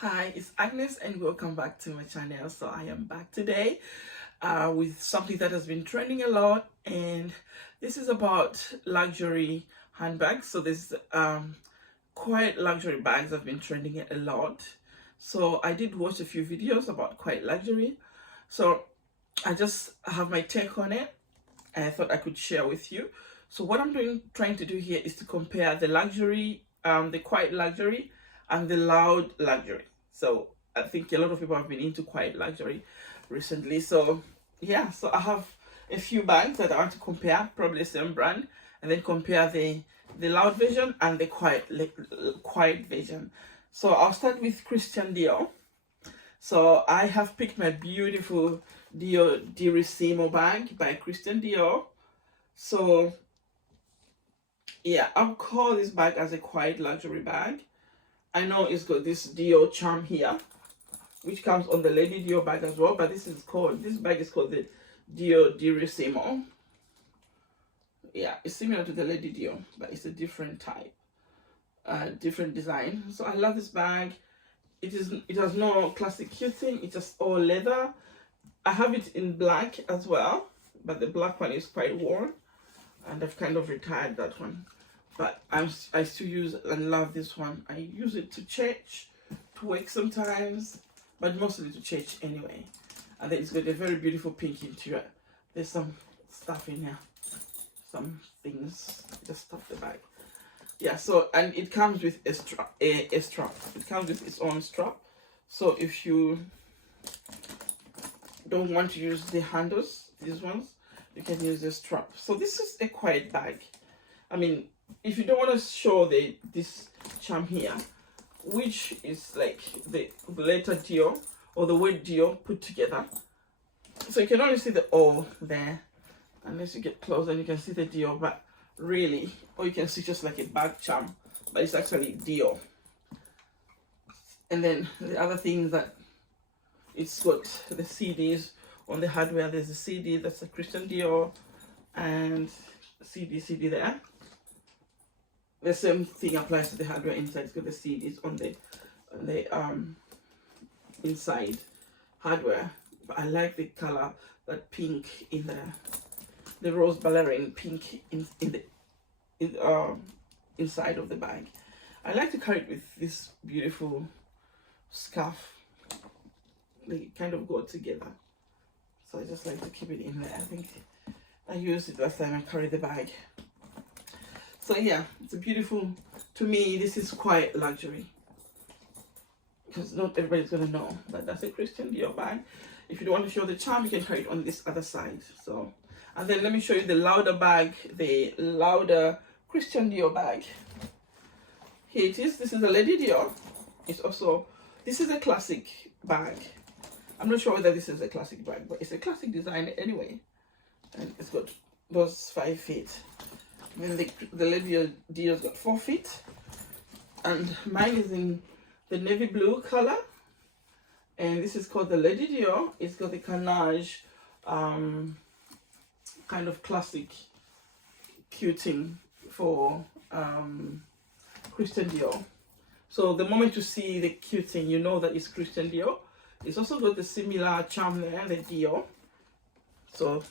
Hi, it's Agnes and welcome back to my channel. So I am back today with something that has been trending a lot, and this is about luxury handbags. So this quite luxury bags have been trending a lot. So I did watch a few videos about quite luxury. So I just have my take on it and I thought I could share with you. So what I'm trying to do here is to compare the luxury, the quiet luxury and the loud luxury. So I think a lot of people have been into quiet luxury recently. So yeah, so I have a few bags that I want to compare, probably the same brand, and then compare the loud version and the quiet version. So I'll start with Christian Dior. So I have picked my beautiful Dior Dirissimo bag by Christian Dior. So yeah, I'll call this bag as a quiet luxury bag. I know it's got this Dior charm here, which comes on the Lady Dior bag as well, but this bag is called the Dior Dirissimo. Yeah, it's similar to the Lady Dior, but it's a different type, different design. So I love this bag. It has no classic quilting, it's just all leather. I have it in black as well, but the black one is quite worn, and I've kind of retired that one. But I still use and love this one. I use it to church, to work sometimes, but mostly to church anyway. And then it's got a very beautiful pink interior. There's some stuff in here, some things. Just stuff the bag. Yeah. So and it comes with a strap. It comes with its own strap. So if you don't want to use the handles, these ones, you can use the strap. So this is a quiet bag. I mean, if you don't want to show this charm here, which is like the letter Dior or the word Dior put together, so you can only see the O there unless you get close and you can see the Dior, but really, or you can see just like a bag charm, but it's actually Dior. And then the other thing that it's got the CDs on the hardware. There's a CD that's a Christian Dior and CD there. The same thing applies to the hardware inside. It's got the CDs on the inside hardware. But I like the color, that pink in the rose ballerine pink inside of the bag. I like to carry it with this beautiful scarf. They kind of go together. So I just like to keep it in there. I think I used it last time I carried the bag. So yeah, it's a beautiful, to me, this is quite luxury. Because not everybody's going to know that that's a Christian Dior bag. If you don't want to show the charm, you can carry it on this other side. So, and then let me show you the louder bag, the louder Christian Dior bag. Here it is. This is a Lady Dior. It's also, this is a classic bag. I'm not sure whether this is a classic bag, but it's a classic design anyway. And it's got those 5 feet. Then the Lady Dior's got 4 feet, and mine is in the navy blue color, and this is called the Lady Dior. It's got the carnage, kind of classic quilting for Christian Dior. So the moment you see the quilting, you know that it's Christian Dior. It's also got the similar charm there, the Dior. So.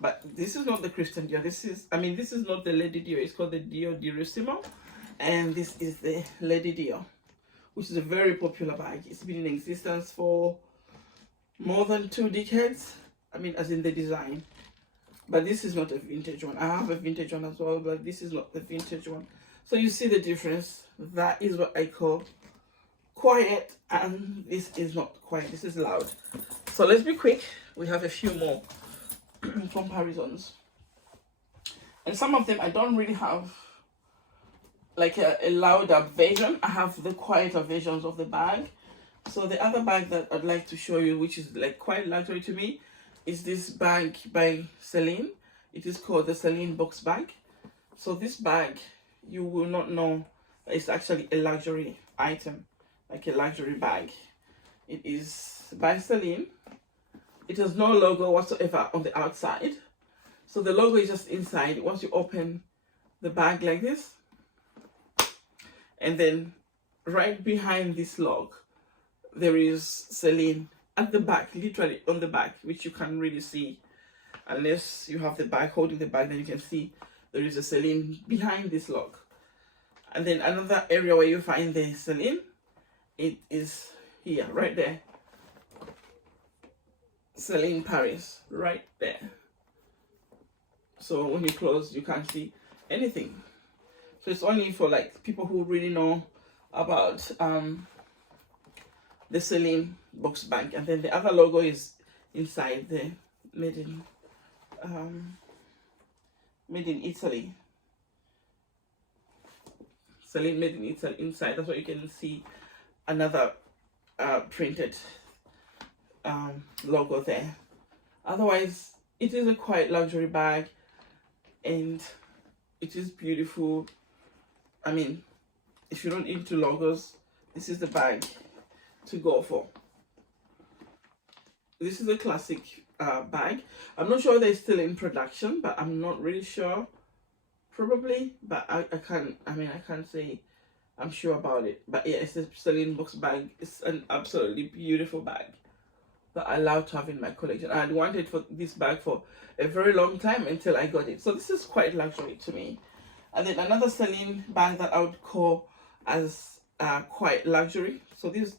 But this is not the Christian Dior. This is not the Lady Dior. It's called the Dior Dirissimo. And this is the Lady Dior, which is a very popular bag. It's been in existence for more than 2 decades. I mean, as in the design. But this is not a vintage one. I have a vintage one as well, but this is not the vintage one. So you see the difference. That is what I call quiet, and this is not quiet. This is loud. So let's be quick. We have a few more comparisons, and some of them I don't really have like a louder version. I have the quieter versions of the bag. So the other bag that I'd like to show you, which is like quite luxury to me, is this bag by Celine. It is called the Celine box bag. So this bag, you will not know that it's actually a luxury item, like a luxury bag. It is by Celine. It has no logo whatsoever on the outside. So the logo is just inside. Once you open the bag like this, and then right behind this log, there is Celine at the back, literally on the back, which you can't really see unless you have the bag, holding the bag, then you can see there is a Celine behind this lock. And then another area where you find the Celine, it is here, right there. Celine Paris, right there. So when you close, you can't see anything. So it's only for like people who really know about the Celine box bag. And then the other logo is inside the made in Italy. Celine made in Italy inside. That's what you can see. Another printed logo there. Otherwise, it is a quite luxury bag, and it is beautiful. I mean, if you're not into logos, this is the bag to go for. This is a classic bag. I'm not sure they're still in production, but I'm not really sure. Probably, but I can't say I'm sure about it. But yeah, it's a Celine box bag. It's an absolutely beautiful bag that I love to have in my collection. I had wanted for this bag for a very long time until I got it. So this is quite luxury to me. And then another Celine bag that I would call as quite luxury. So these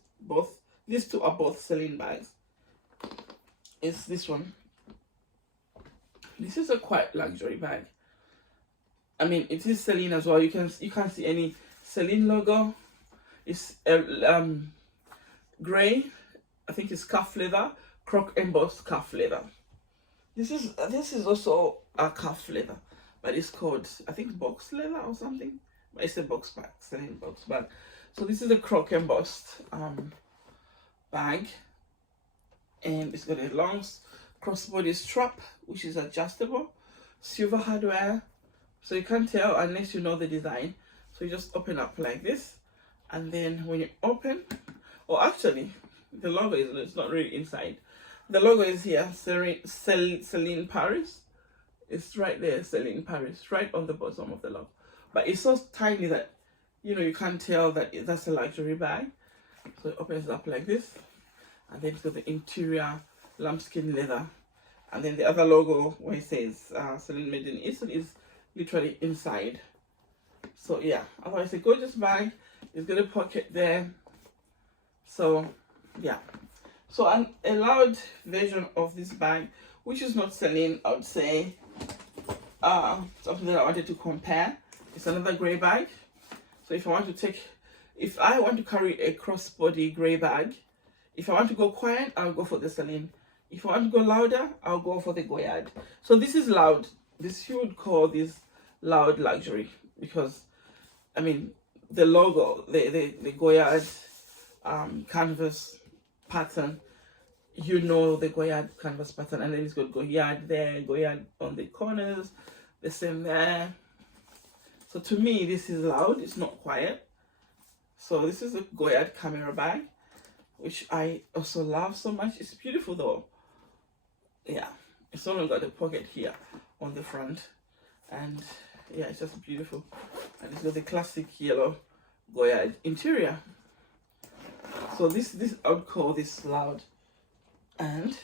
two are both Celine bags. It's this one. This is a quite luxury bag. I mean, it is Celine as well. You can't see any Celine logo. It's gray. I think it's calf leather, croc embossed calf leather. This is also a calf leather, but it's called, I think, box leather or something. But it's a box bag, Celine box bag. So this is a croc embossed bag, and it's got a long crossbody strap which is adjustable, silver hardware. So you can't tell unless you know the design. So you just open up like this, and then when you open, or actually the logo it's not really inside. The logo is here, Celine Paris. It's right there, Celine Paris, right on the bottom of the logo. But it's so tiny that, you know, you can't tell that that's a luxury bag. So it opens up like this, and then it's got the interior lambskin leather. And then the other logo where it says Celine made in Italy is literally inside. So yeah, otherwise a gorgeous bag. It's got a pocket there. So yeah, so a loud version of this bag, which is not Celine, I would say something that I wanted to compare. It's another gray bag. So if I want to carry a crossbody gray bag, if I want to go quiet, I'll go for the Celine. If I want to go louder, I'll go for the Goyard. So this is loud. This, you would call this loud luxury, because I mean the logo, the Goyard canvas pattern, you know, the Goyard canvas pattern, and then it's got Goyard there, Goyard on the corners, the same there. So to me, this is loud, it's not quiet. So this is a Goyard camera bag, which I also love so much. It's beautiful though. Yeah, it's only got a pocket here on the front, and yeah, it's just beautiful. And it's got the classic yellow Goyard interior. So this I would call this loud and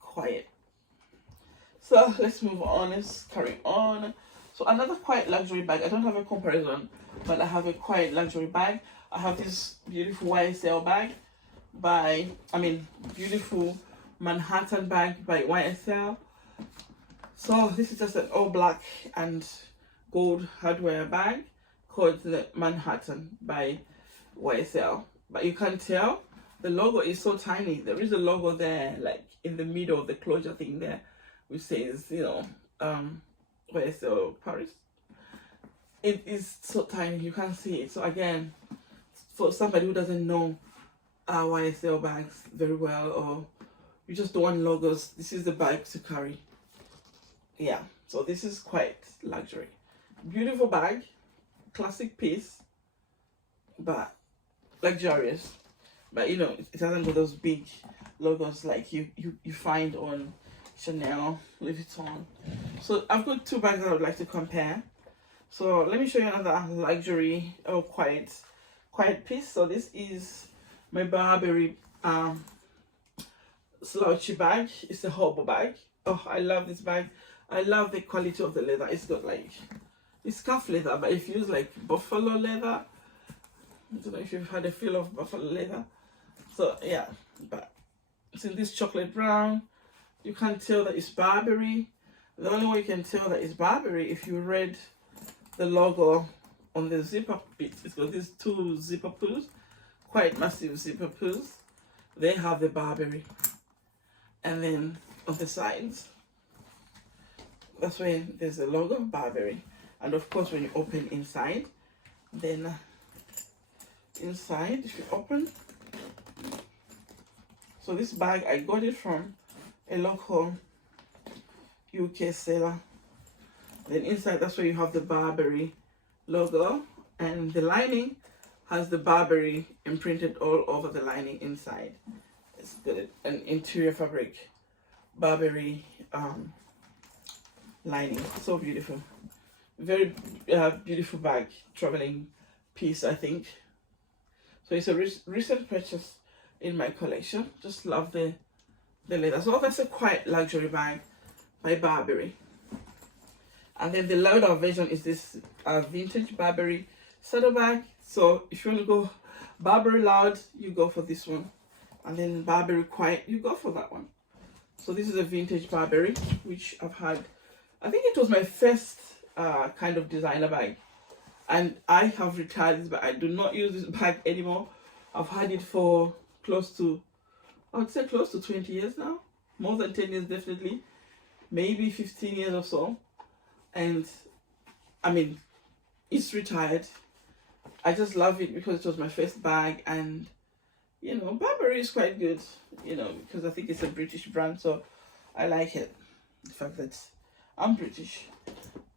quiet. So let's move on, let's carry on. So another quite luxury bag. I don't have a comparison, but I have a quite luxury bag. I have this beautiful YSL bag beautiful Manhattan bag by YSL. So this is just an all black and gold hardware bag called the Manhattan by YSL. But you can't tell, the logo is so tiny. There is a logo there, like in the middle of the closure thing there, which says, you know, YSL Paris. It is so tiny, you can't see it. So again, for somebody who doesn't know YSL bags very well, or you just don't want logos, this is the bag to carry. Yeah, so this is quite luxury. Beautiful bag, classic piece, but luxurious. But you know, it doesn't got those big logos like you find on Chanel, Louis Vuitton. So I've got two bags that I would like to compare. So let me show you another luxury or quiet piece. So this is my Burberry slouchy bag. It's a hobo bag. Oh, I love this bag. I love the quality of the leather. It's got like, it's calf leather, but it feels like buffalo leather. I don't know if you've had a feel of buffalo leather. So yeah, but it's in this chocolate brown. You can't tell that it's Burberry. The only way you can tell that it's Burberry if you read the logo on the zipper bit. It's got these two zipper pulls, quite massive zipper pulls. They have the Burberry. And then on the sides, that's where there's a logo, Burberry. And of course, when you open inside, then inside, if you open, so this bag, I got it from a local UK seller. Then inside, that's where you have the Burberry logo, and the lining has the Burberry imprinted all over the lining inside. It's got an interior fabric Burberry lining. So beautiful. Very beautiful bag, traveling piece, I think. So it's a recent purchase in my collection. Just love the leather. So that's a quite luxury bag by Burberry. And then the louder version is this vintage Burberry saddlebag. So if you want to go Burberry loud, you go for this one. And then Burberry quiet, you go for that one. So this is a vintage Burberry, which I've had. I think it was my first kind of designer bag. And I have retired this, but I do not use this bag anymore. I've had it for close to, I would say close to 20 years now. More than 10 years, definitely. Maybe 15 years or so. And I mean, it's retired. I just love it because it was my first bag, and you know, Burberry is quite good, you know, because I think it's a British brand, so I like it. The fact that I'm British.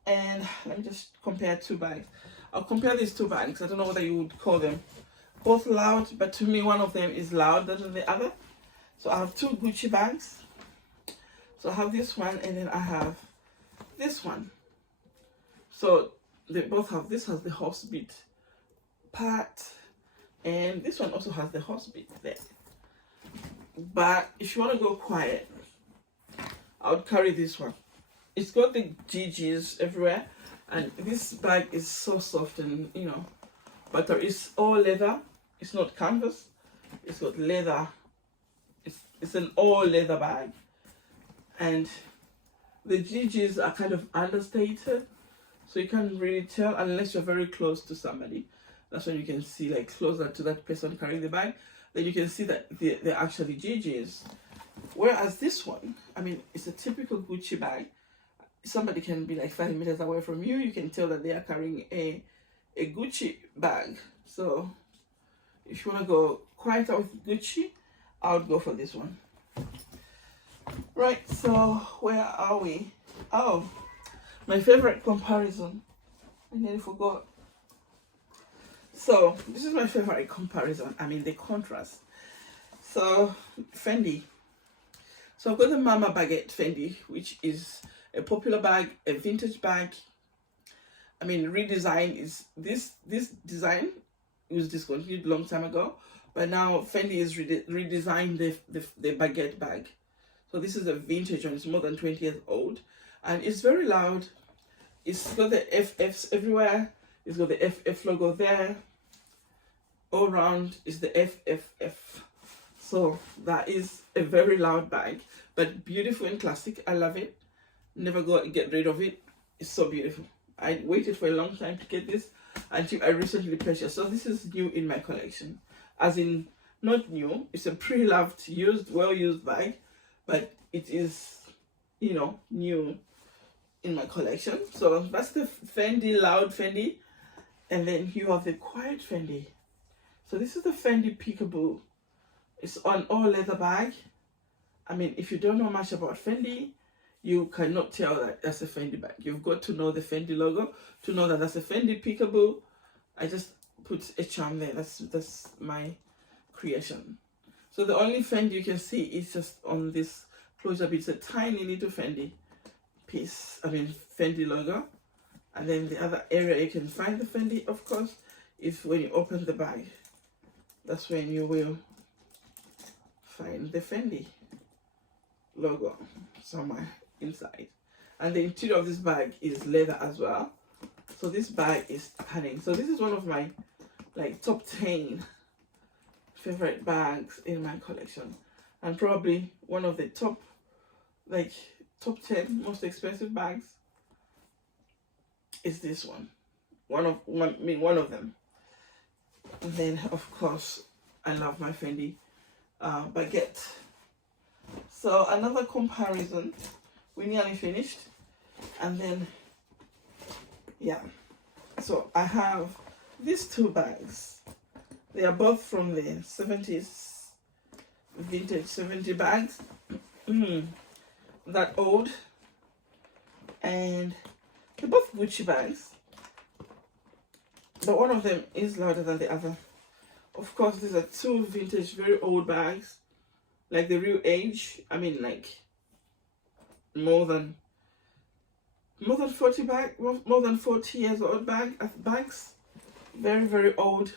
And let me just compare two bags. I'll compare these two bags. I don't know whether you would call them both loud, but to me one of them is louder than the other. So I have two Gucci bags. So I have this one, and then I have this one. So they both have, this has the horse beat part, and this one also has the horse beat there. But if you want to go quiet, I would carry this one. It's got the GGs everywhere, and this bag is so soft, and you know, but it's all leather. It's not canvas. It's got leather. It's an all leather bag, and the GGs are kind of understated, so you can't really tell unless you're very close to somebody. That's when you can see, like closer to that person carrying the bag, then you can see that they're actually GGs. Whereas this one, I mean, it's a typical Gucci bag. Somebody can be like 5 meters away from you. You can tell that they are carrying a Gucci bag. So if you want to go quieter with Gucci, I would go for this one. Right, so where are we? Oh, my favorite comparison. I nearly forgot. So this is my favorite comparison. I mean, the contrast. So Fendi. So I've got the Mama Baguette Fendi, which is a popular bag, a vintage bag. I mean, redesign is this design was discontinued a long time ago, but now Fendi is redesigned the baguette bag. So this is a vintage one. It's more than 20 years old, and it's very loud. It's got the FFs everywhere. It's got the FF logo there. All around is the FFF. So that is a very loud bag, but beautiful and classic. I love it. Never get rid of it. It's so beautiful. I waited for a long time to get this until I recently purchased. So this is new in my collection. As in, not new. It's a pre-loved, used, well-used bag, but it is, you know, new in my collection. So that's the Fendi, loud Fendi. And then you have the quiet Fendi. So this is the Fendi Peekaboo. It's an all leather bag. I mean, if you don't know much about Fendi, you cannot tell that that's a Fendi bag. You've got to know the Fendi logo to know that that's a Fendi Peekaboo. I just put a charm there. That's my creation. So the only Fendi you can see is just on this closure bit. It's a tiny little Fendi piece. I mean, Fendi logo. And then the other area you can find the Fendi, of course, is when you open the bag. that's when you will find the Fendi logo somewhere inside. And the interior of this bag is leather as well. So this bag is stunning. So this is one of my like top 10 favorite bags in my collection, and probably one of the top 10 most expensive bags is this one. One of them. And then of course I love my Fendi baguette. So another comparison, we nearly finished. And then yeah, so I have these two bags. They are both from the 70s, vintage 70 bags. That old, and they're both Gucci bags, but one of them is louder than the other. Of course, these are two vintage, very old bags, like the real age. I mean, like more than 40 years old bags, very, very old.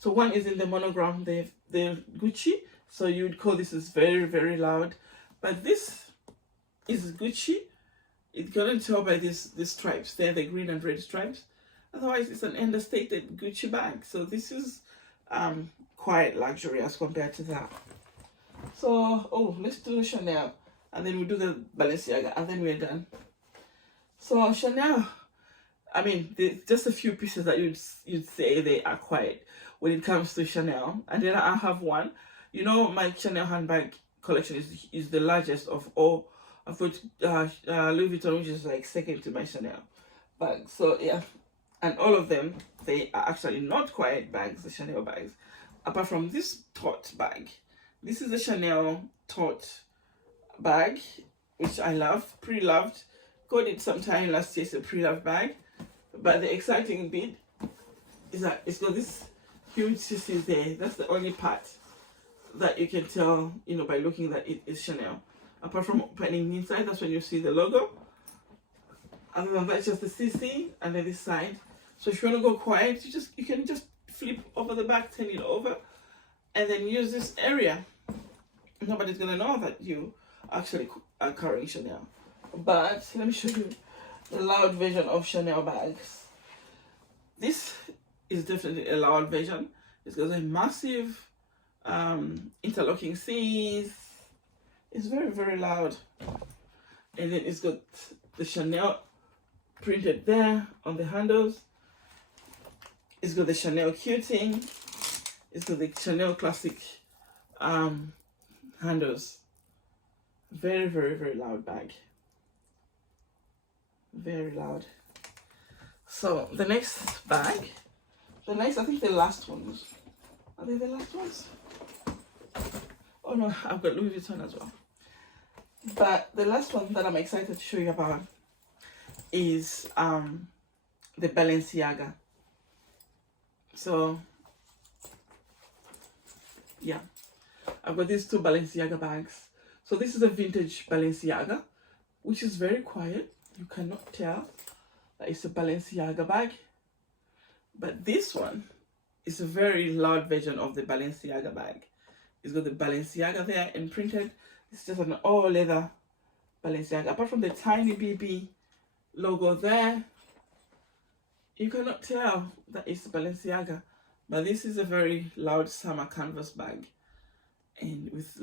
So one is in the monogram, the Gucci, so you would call this is very, very loud. But this is Gucci. You couldn't tell by these stripes. They're the green and red stripes. Otherwise, it's an understated Gucci bag. So this is quite luxury as compared to that. So, let's do the Chanel. And then we'll do the Balenciaga. And then we're done. So Chanel, I mean, just a few pieces that you'd say they are quiet when it comes to Chanel. And then I have one. You know, my Chanel handbag collection is the largest of all. I've got Louis Vuitton, which is like second to my Chanel bag. So yeah, and all of them, they are actually not quiet bags, the Chanel bags, apart from this tote bag. This is the Chanel tote bag, which I love, pre-loved. Got it sometime last year. It's a pre-loved bag, but the exciting bit is that it's got this huge sissy there. That's the only part that you can tell, you know, by looking that it is Chanel. Apart from opening inside, that's when you see the logo. Other than that, just the CC and then this side. So if you want to go quiet, you can just flip over the back, turn it over, and then use this area. Nobody's gonna know that you actually are carrying Chanel. But let me show you the loud version of Chanel bags. This is definitely a loud version. It's got a massive interlocking C's. It's very, very loud. And then it's got the Chanel printed there on the handles. It's got the Chanel quilting. It's got the Chanel classic handles. Very, very, very loud bag. Very loud. So the next bag, I think the last ones. Are they the last ones? Oh no, I've got Louis Vuitton as well. But the last one that I'm excited to show you about is the Balenciaga. So yeah, I've got these two Balenciaga bags. So this is a vintage Balenciaga, which is very quiet. You cannot tell that it's a Balenciaga bag. But this one is a very loud version of the Balenciaga bag. It's got the Balenciaga there imprinted. It's just an all leather Balenciaga. Apart from the tiny BB logo there, you cannot tell that it's Balenciaga. But this is a very loud summer canvas bag, and with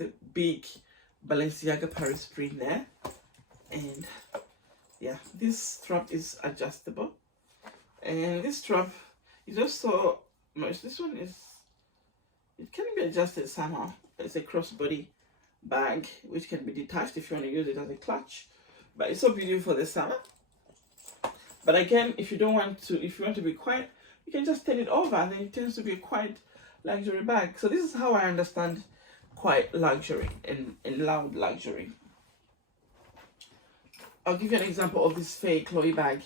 a big Balenciaga Paris print there. And yeah, this strap is adjustable, and this strap is also much. This one it can be adjusted somehow. It's a crossbody bag which can be detached if you want to use it as a clutch, but it's so beautiful for the summer. But again, if you want to be quiet, you can just turn it over and then it tends to be a quiet luxury bag. So this is how I understand quiet luxury and loud luxury. I'll give you an example of this fake Chloe bag.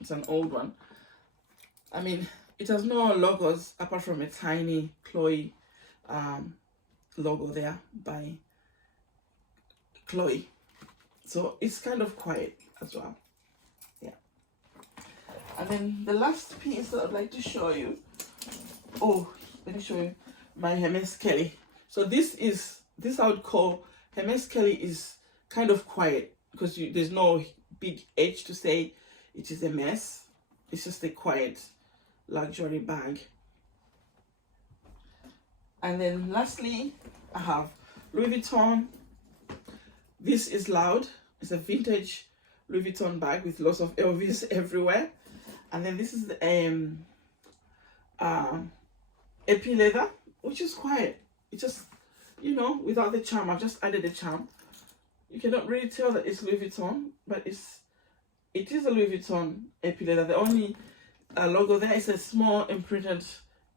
It's an old one. I mean, it has no logos apart from a tiny Chloe logo there by Chloe. So it's kind of quiet as well. Yeah. And then the last piece that I'd like to show you. Oh, let me show you my Hermes Kelly. So this I would call Hermes Kelly is kind of quiet because there's no big edge to say it is a mess. It's just a quiet luxury bag. And then lastly, I have Louis Vuitton. This is loud. It's a vintage Louis Vuitton bag with lots of LVs everywhere. And then this is the AP leather, which is quiet. It just, you know, without the charm. I've just added the charm. You cannot really tell that it's Louis Vuitton, but it is a Louis Vuitton AP leather. The only logo there is a small imprinted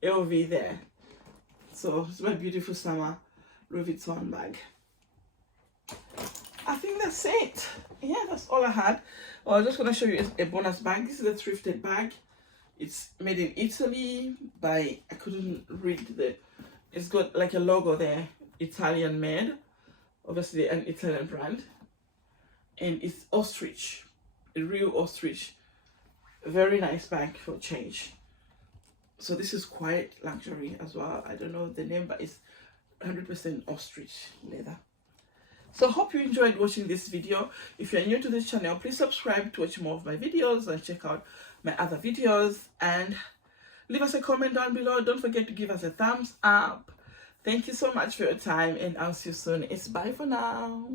LV there. So it's my beautiful summer Louis Vuitton bag. I think that's it. Yeah, that's all I had. Well, I'm just going to show you a bonus bag. This is a thrifted bag. It's made in Italy by, I couldn't read it's got like a logo there, Italian made, obviously an Italian brand. And it's ostrich, a real ostrich. Very nice bag for change. So this is quite luxury as well. I don't know the name, but it's 100% ostrich leather. So I hope you enjoyed watching this video. If you're new to this channel, please subscribe to watch more of my videos and check out my other videos. And leave us a comment down below. Don't forget to give us a thumbs up. Thank you so much for your time, and I'll see you soon. It's bye for now.